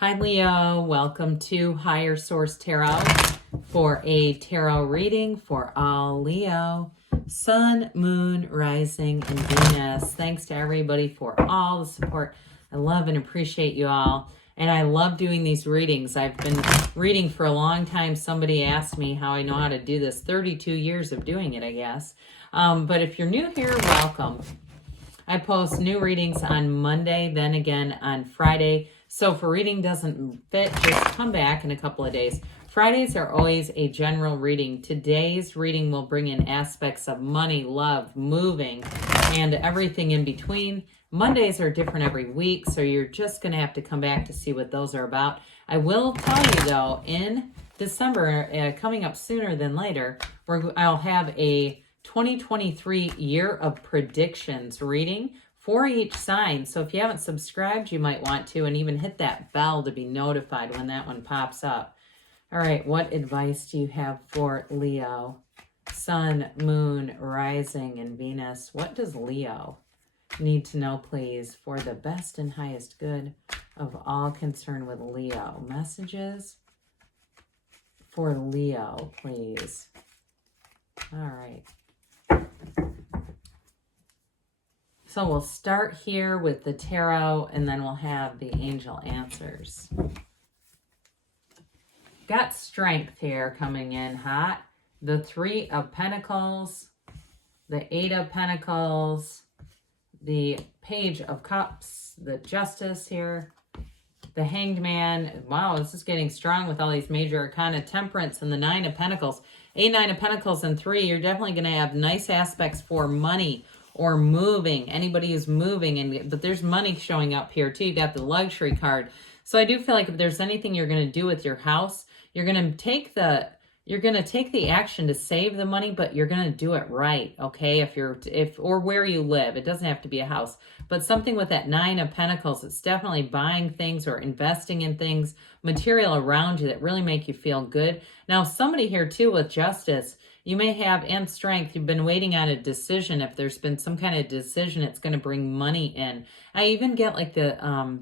Hi Leo, welcome to Higher Source Tarot for a tarot reading for all Leo, Sun, Moon, Rising, and Venus. Thanks to everybody for all the support. I love and appreciate you all. And I love doing these readings. I've been reading for a long time. Somebody asked me how I know how to do this. 32 years of doing it, I guess. But if you're new here, welcome. I post new readings on Monday, then again on Friday. So if a reading doesn't fit, just come back in a couple of days. Fridays are always a general reading. Today's reading will bring in aspects of money, love, moving, and everything in between. Mondays are different every week, so you're just going to have to come back to see what those are about. I will tell you, though, in December, coming up sooner than later, I'll have a 2023 year of predictions reading for each sign. So if you haven't subscribed, you might want to, and even hit that bell to be notified when that one pops up. All right, what advice do you have for Leo? Sun, Moon, Rising, and Venus. What does Leo need to know, please, for the best and highest good of all concerned with Leo? Messages for Leo, please. All right. So we'll start here with the tarot, and then we'll have the angel answers. Got strength here coming in hot. The Three of Pentacles, the Eight of Pentacles, the Page of Cups, the Justice here, the Hanged Man. Wow, this is getting strong with all these major arcana. Temperance and the Nine of Pentacles. 8, 9 of Pentacles, and 3. You're definitely going to have nice aspects for money or moving. Anybody who's moving, but there's money showing up here too. You got the luxury card. So I do feel like if there's anything you're going to do with your house, you're going to take the action to save the money, but you're going to do it right, okay? Or where you live. It doesn't have to be a house, but something with that Nine of Pentacles, it's definitely buying things or investing in things, material around you that really make you feel good. Now, somebody here too with Justice, you may have, and Strength, you've been waiting on a decision. If there's been some kind of decision, it's going to bring money in. I even get like a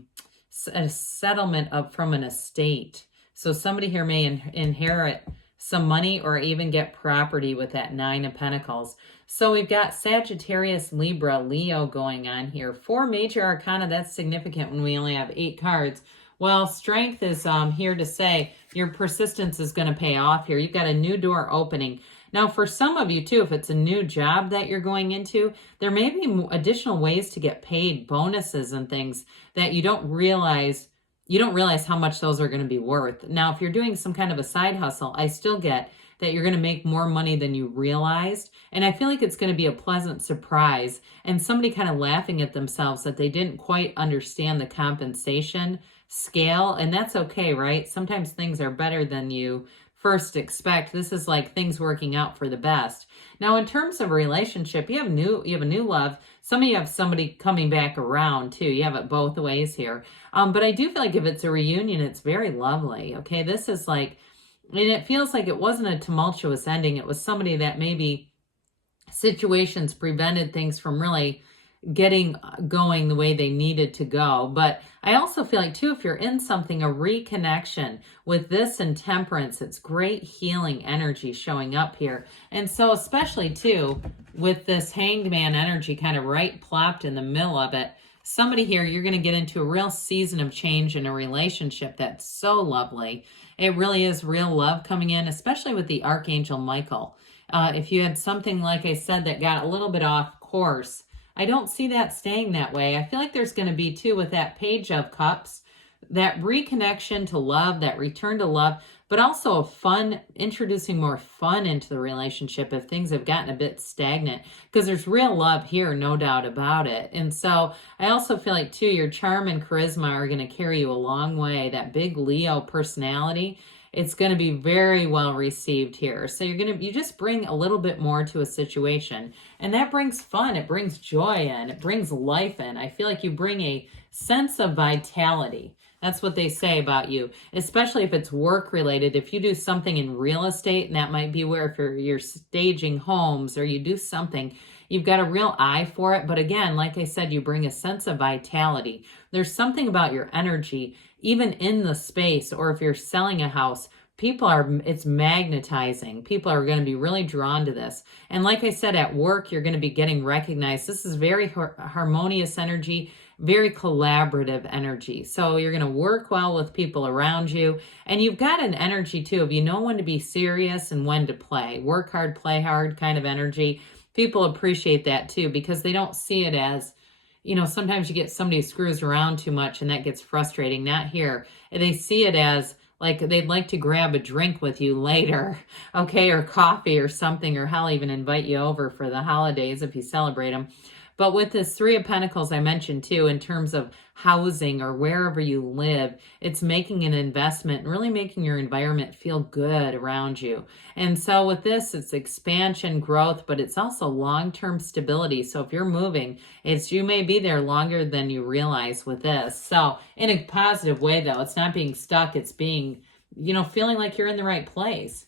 settlement up from an estate. So somebody here may inherit some money or even get property with that Nine of Pentacles. So we've got Sagittarius, Libra, Leo going on here. 4 major arcana, that's significant when we only have 8 cards. Well, Strength is here to say your persistence is going to pay off here. You've got a new door opening. Now, for some of you too, if it's a new job that you're going into, there may be additional ways to get paid, bonuses and things that you don't realize how much those are going to be worth. Now, if you're doing some kind of a side hustle, I still get that you're going to make more money than you realized. And I feel like it's going to be a pleasant surprise and somebody kind of laughing at themselves that they didn't quite understand the compensation scale. And that's okay, right? Sometimes things are better than you first expect. This is like things working out for the best. Now, in terms of a relationship, you have a new love. Some of you have somebody coming back around too. You have it both ways here. But I do feel like if it's a reunion, it's very lovely. Okay, this is like, and it feels like it wasn't a tumultuous ending. It was somebody that maybe situations prevented things from really getting going the way they needed to go. But I also feel like too, if you're in something, a reconnection with this and Temperance, it's great healing energy showing up here. And so especially too, with this Hanged Man energy kind of right plopped in the middle of it, somebody here, you're going to get into a real season of change in a relationship that's so lovely. It really is real love coming in, especially with the Archangel Michael. If you had something, like I said, that got a little bit off course, I don't see that staying that way. I feel like there's going to be, too, with that Page of Cups, that reconnection to love, that return to love, but also introducing more fun into the relationship if things have gotten a bit stagnant, because there's real love here, no doubt about it. And so I also feel like, too, your charm and charisma are going to carry you a long way. That big Leo personality, it's going to be very well received here. So you just bring a little bit more to a situation, and that brings fun. It brings joy in. It brings life in. I feel like you bring a sense of vitality. That's what they say about you, especially if it's work related. If you do something in real estate, and that might be where if you're staging homes or you do something, You've got a real eye for it. But again, like I said, you bring a sense of vitality. There's something about your energy, even in the space, or if you're selling a house, it's magnetizing. People are going to be really drawn to this. And like I said, at work, you're going to be getting recognized. This is very harmonious energy, very collaborative energy. So you're going to work well with people around you. And you've got an energy too of you know when to be serious and when to play. Work hard, play hard kind of energy. People appreciate that too because they don't see it as, sometimes you get somebody who screws around too much and that gets frustrating. Not here. They see it as like they'd like to grab a drink with you later, okay, or coffee or something, or hell, even invite you over for the holidays if you celebrate them. But with this Three of Pentacles I mentioned too, in terms of housing or wherever you live, it's making an investment and really making your environment feel good around you. And so with this, it's expansion, growth, but it's also long-term stability. So if you're moving, you may be there longer than you realize with this. So in a positive way though, it's not being stuck, it's being, feeling like you're in the right place.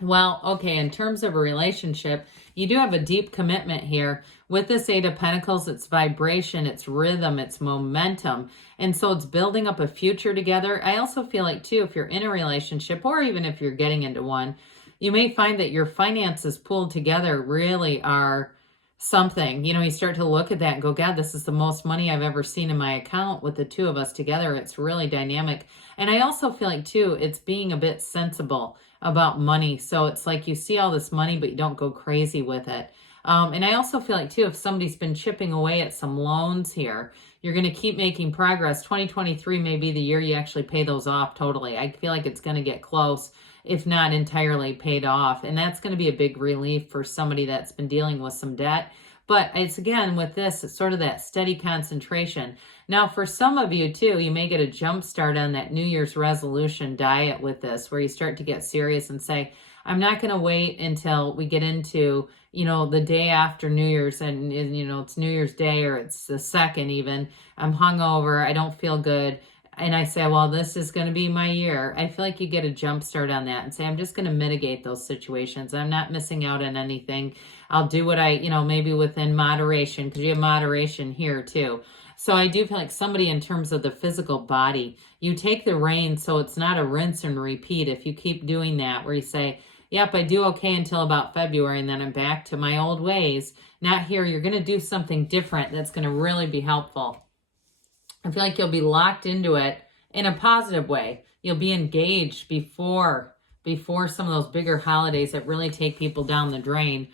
Well, okay, in terms of a relationship, you do have a deep commitment here. With this Eight of Pentacles, it's vibration, it's rhythm, it's momentum. And so it's building up a future together. I also feel like, too, if you're in a relationship or even if you're getting into one, you may find that your finances pulled together really are something. You start to look at that and go, God, this is the most money I've ever seen in my account with the two of us together. It's really dynamic. And I also feel like, too, it's being a bit sensible about money. So it's like you see all this money, but you don't go crazy with it. And I also feel like, too, if somebody's been chipping away at some loans here, you're going to keep making progress. 2023 may be the year you actually pay those off totally. I feel like it's going to get close, if not entirely paid off. And that's going to be a big relief for somebody that's been dealing with some debt. But it's, again, with this, it's sort of that steady concentration. Now, for some of you, too, you may get a jump start on that New Year's resolution diet with this, where you start to get serious and say, I'm not going to wait until we get into, the day after New Year's and, it's New Year's Day or it's the second even. I'm hungover. I don't feel good. And I say, well, this is going to be my year. I feel like you get a jump start on that and say, I'm just going to mitigate those situations. I'm not missing out on anything. I'll do what maybe within moderation, because you have moderation here too. So I do feel like somebody in terms of the physical body, you take the reins so it's not a rinse and repeat. If you keep doing that where you say, yep, I do okay until about February and then I'm back to my old ways. Not here. You're going to do something different that's going to really be helpful. I feel like you'll be locked into it in a positive way. You'll be engaged before some of those bigger holidays that really take people down the drain.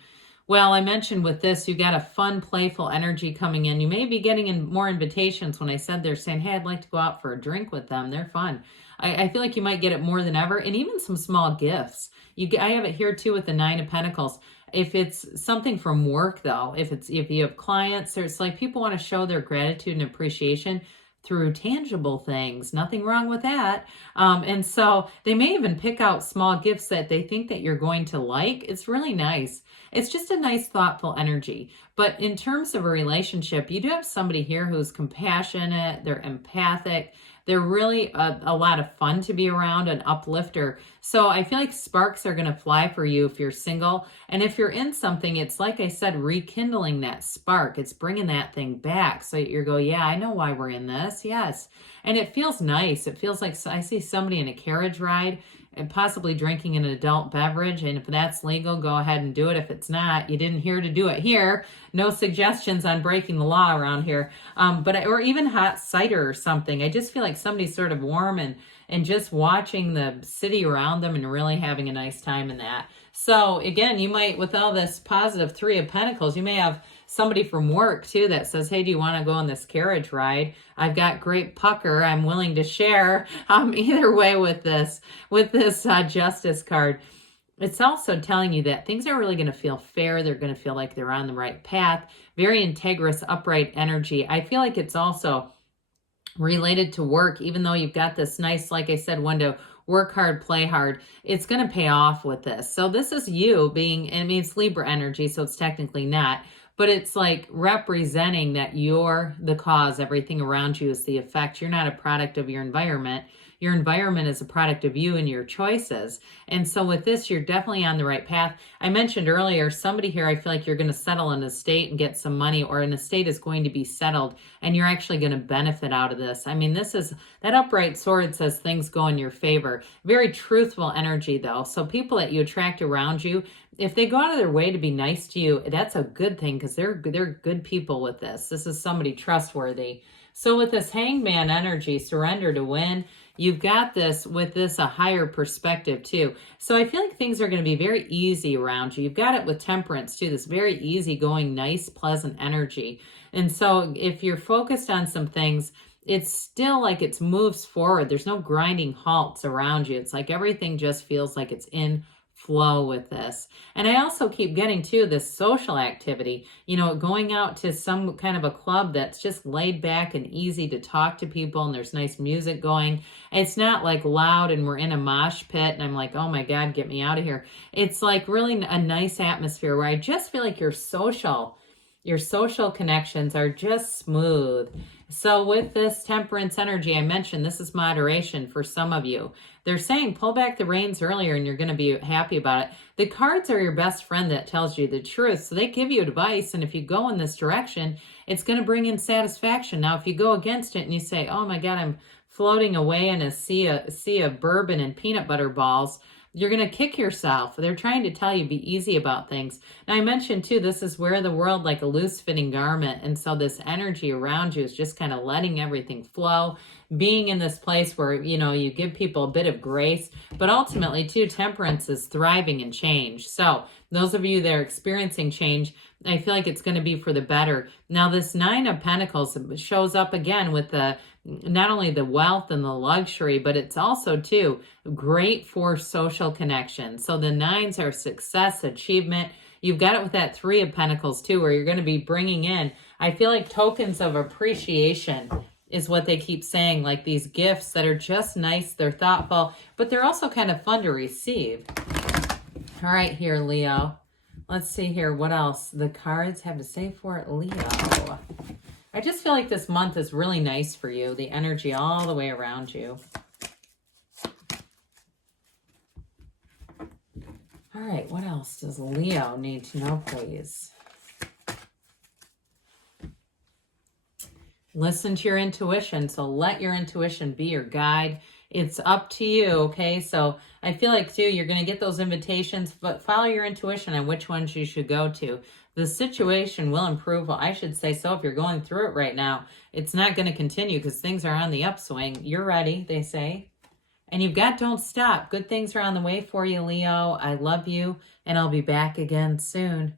Well, I mentioned with this, you got a fun, playful energy coming in. You may be getting in more invitations. When I said they're saying, hey, I'd like to go out for a drink with them. They're fun. I feel like you might get it more than ever. And even some small gifts. I have it here too with the Nine of Pentacles. If it's something from work though, if you have clients, it's like people want to show their gratitude and appreciation through tangible things. Nothing wrong with that. And so they may even pick out small gifts that they think that you're going to like. It's really nice. It's just a nice, thoughtful energy. But in terms of a relationship, you do have somebody here who's compassionate, they're empathic, they're really a lot of fun to be around, an uplifter. So I feel like sparks are going to fly for you if you're single. And if you're in something, it's like I said, rekindling that spark. It's bringing that thing back. So you go, yeah, I know why we're in this. Yes. And it feels nice. It feels like I see somebody in a carriage ride and possibly drinking an adult beverage. And if that's legal, go ahead and do it. If it's not, you didn't hear to do it here. No suggestions on breaking the law around here. Or even hot cider or something. I just feel like somebody's sort of warm and just watching the city around them and really having a nice time in that. So again, you might, with all this positive Three of Pentacles, you may have somebody from work too that says, hey, do you want to go on this carriage ride? I've got great pucker. I'm willing to share. Either way with this Justice card. It's also telling you that things are really going to feel fair. They're going to feel like they're on the right path. Very integrous, upright energy. I feel like it's also related to work, even though you've got this nice, like I said, one to work hard, play hard. It's going to pay off with this. So this is you being, it's Libra energy, so it's technically not, but it's like representing that you're the cause. Everything around you is the effect. You're not a product of your environment. Your environment is a product of you and your choices. And so with this, you're definitely on the right path. I mentioned earlier, somebody here, I feel like you're going to settle an estate and get some money, or an estate is going to be settled and you're actually going to benefit out of this. I mean, this is, that upright sword says things go in your favor. Very truthful energy though. So people that you attract around you, if they go out of their way to be nice to you, that's a good thing, because they're good people with this. This is somebody trustworthy. So with this Hangman energy, surrender to win, you've got this with this a higher perspective too. So I feel like things are going to be very easy around you. You've got it with Temperance too, this very easygoing, nice, pleasant energy. And so if you're focused on some things, it's still like it moves forward. There's no grinding halts around you. It's like everything just feels like it's in flow with this. And I also keep getting to this social activity, you know, going out to some kind of a club that's just laid back and easy to talk to people, and there's nice music going. It's not like loud and we're in a mosh pit and I'm like, oh my God, get me out of here. It's like really a nice atmosphere where I just feel like your social connections are just smooth. So with this Temperance energy, I mentioned this is moderation for some of you. They're saying pull back the reins earlier and you're going to be happy about it. The cards are your best friend that tells you the truth. So they give you advice. And if you go in this direction, it's going to bring in satisfaction. Now, if you go against it and you say, oh my God, I'm floating away in a sea of bourbon and peanut butter balls, you're going to kick yourself. They're trying to tell you be easy about things. Now, I mentioned too, this is where the world like a loose fitting garment. And so this energy around you is just kind of letting everything flow, being in this place where, you know, you give people a bit of grace, but ultimately too, Temperance is thriving in change. So those of you that are experiencing change, I feel like it's going to be for the better. Now, this Nine of Pentacles shows up again with the not only the wealth and the luxury, but it's also too great for social connection. So the nines are success, achievement. You've got it with that Three of Pentacles too, where you're going to be bringing in, I feel like tokens of appreciation is what they keep saying, like these gifts that are just nice, they're thoughtful, but they're also kind of fun to receive. All right, here, Leo. Let's see here. What else the cards have to say for it, Leo? I just feel like this month is really nice for you. The energy all the way around you. All right, what else does Leo need to know, please? Listen to your intuition. So let your intuition be your guide. It's up to you, okay? So I feel like, too, you're going to get those invitations, but follow your intuition on which ones you should go to. The situation will improve. Well, I should say so if you're going through it right now. It's not going to continue because things are on the upswing. You're ready, they say. And you've got don't stop. Good things are on the way for you, Leo. I love you, and I'll be back again soon.